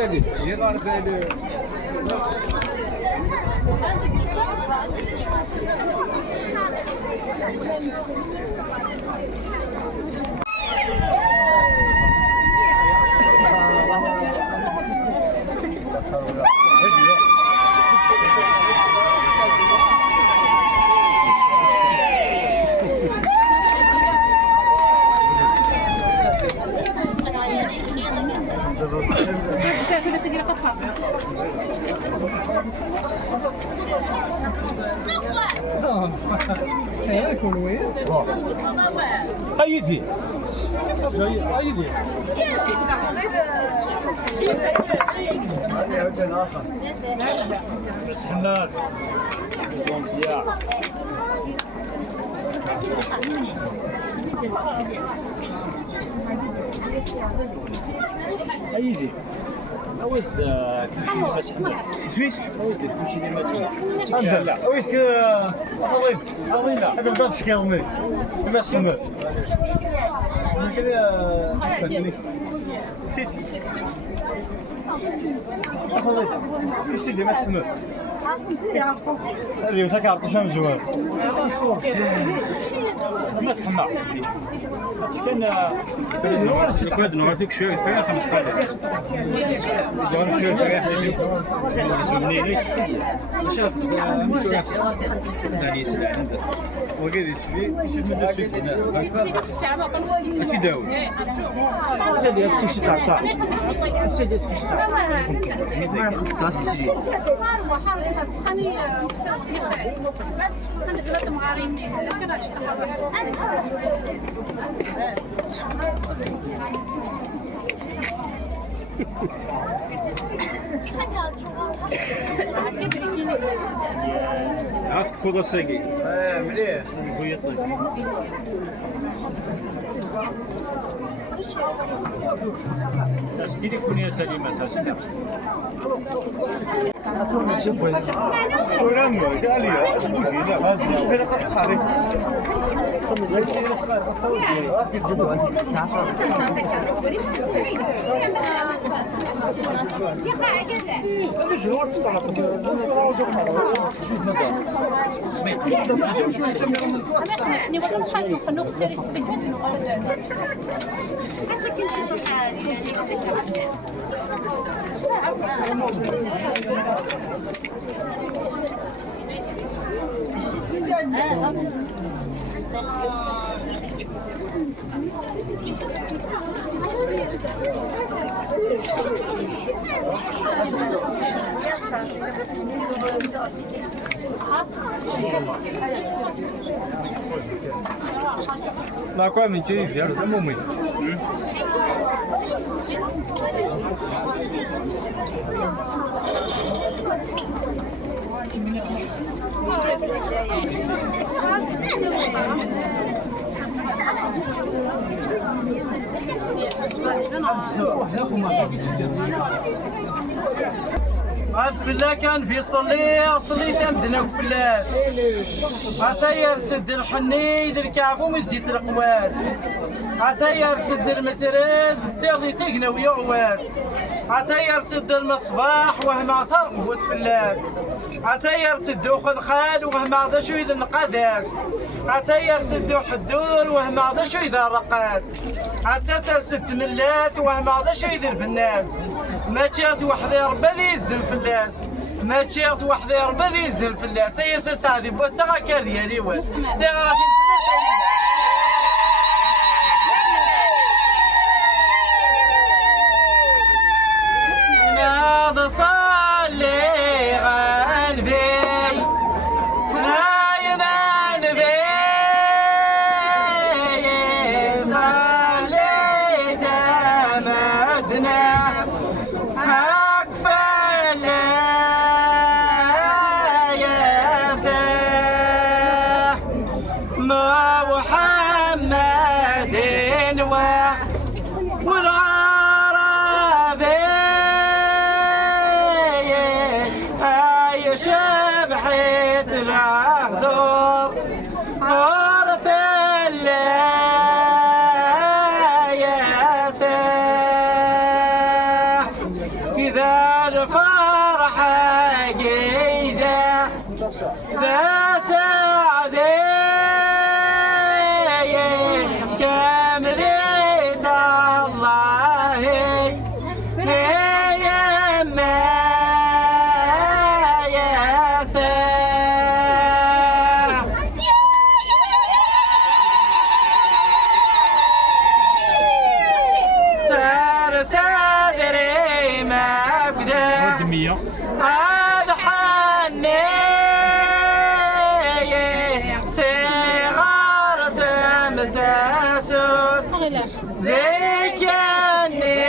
سالي يلا سالي أيدي أيدي بس حماد سياح أيدي أوست كوشي بس حماد سويس أوست كوشي بس حماد لا أوست أضيف هذا مضاف كامل بس حماد ممكن سيتي أخذ يسيدي ما حماد هذه وثاك عطشان جوال ما سمع كان الكود نعطيك شويه فيها 5 حالات دون شويه فيها زمنيني واش شويه ثاني سلعه وقال يسلي مازال شي يسلي ديك الساعه ما بقى تيداوي سيدي اسكي شي تعطى سيدي اسكي شي تعطى تسلي سخاني وكسر يخاي عندك بلاد مغارين سكر هادشي عرفتك فوضى ساقي مليح ساس تليفوني يا سليم اساس ورانو قال لي اسبوعي لا هذا قد صاري Ma qua mi ci dice, un momento. الفلا كان في صليت عندنا وفلاس عطا يرسد الحني ذا الكعب ومزيت القواس عطا يرسد المثرد داغي تقنا ويغواس عطا يرسد المصباح وهم عطا قوة فلاس عطا يرسد دوخ الخال وهم عطا شو إذا القداس عطا يرسد دوخ الدور وهم عطا شو إذا الرقاس عطا ترسد ملات وهم عطا شو إذا البناس ما تشيغت وحدي ربي ذي الزن فلاس ما تشيغت وحدي ربي ذي الزن فلاس هي سعدي بوسا غاكار ديالي واس دي غادي ناض صلي غالبي شبحت العهدور عرف الله يا ساح كذا ذا سعدي كامريت الله يا ما يا سار صدري ما بدا الحني صغار تمتاسوس زيكني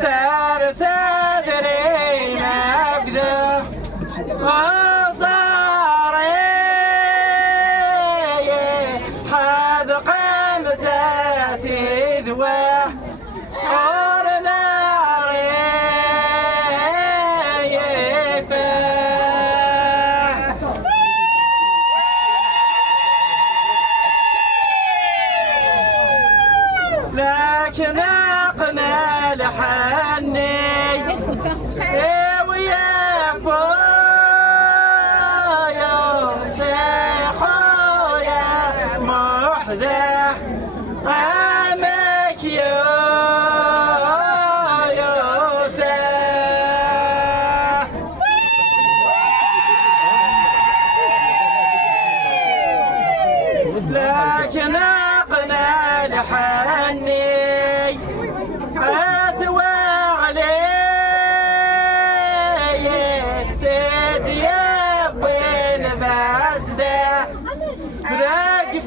سار صدري ما بدا حد قمت سيدواه أورنا عريفة لكن أقنى لحني ويا فويا سيخويا محذا عمك يا يوسف لكن أقنى لحني أثوى علي السيد يا بوين بازده ذاك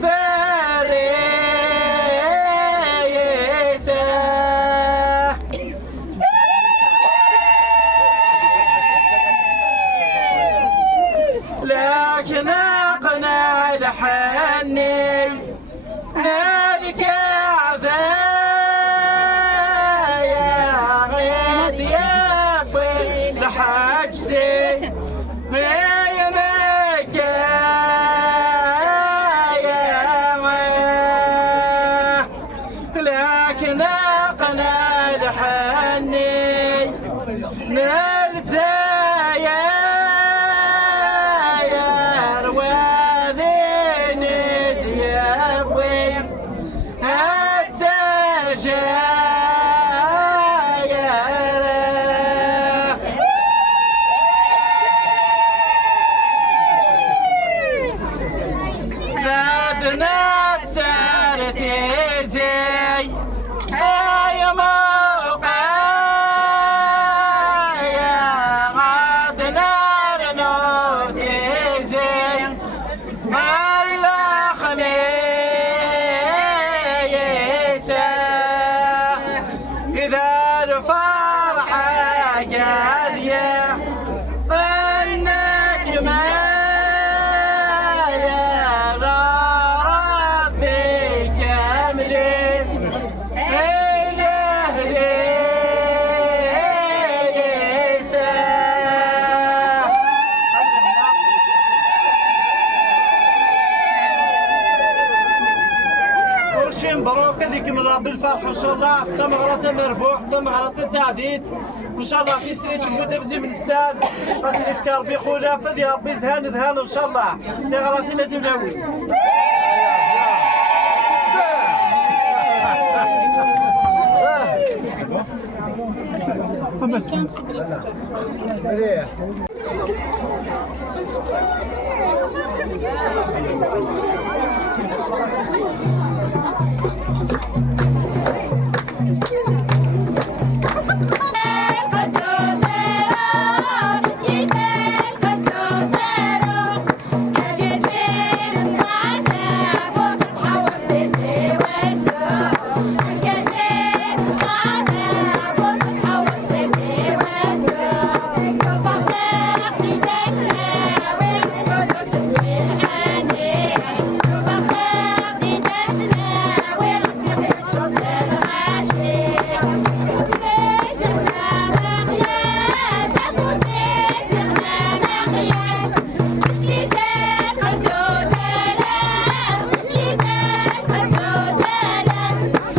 فريسه لكن أقنى لحني نالك عذايا غيد يا بوين لحجزي يا مكة لكن أقنى لحني نلت يا رواذين ديابوي نادنا تسارتي زي يا موقع يا غادنا رنوتي زي الله خميسة إذا الفرحة قاضية النجمة مبروك هذيك من رب الفرح ان شاء الله ثمرة مربوح ثمرة سعديت ان شاء الله في سنة تبدا بزي من الساد بس الافكار بخوله فدي ربي زهان ذهان ان شاء الله ثمرة التي بلاوي Thank you.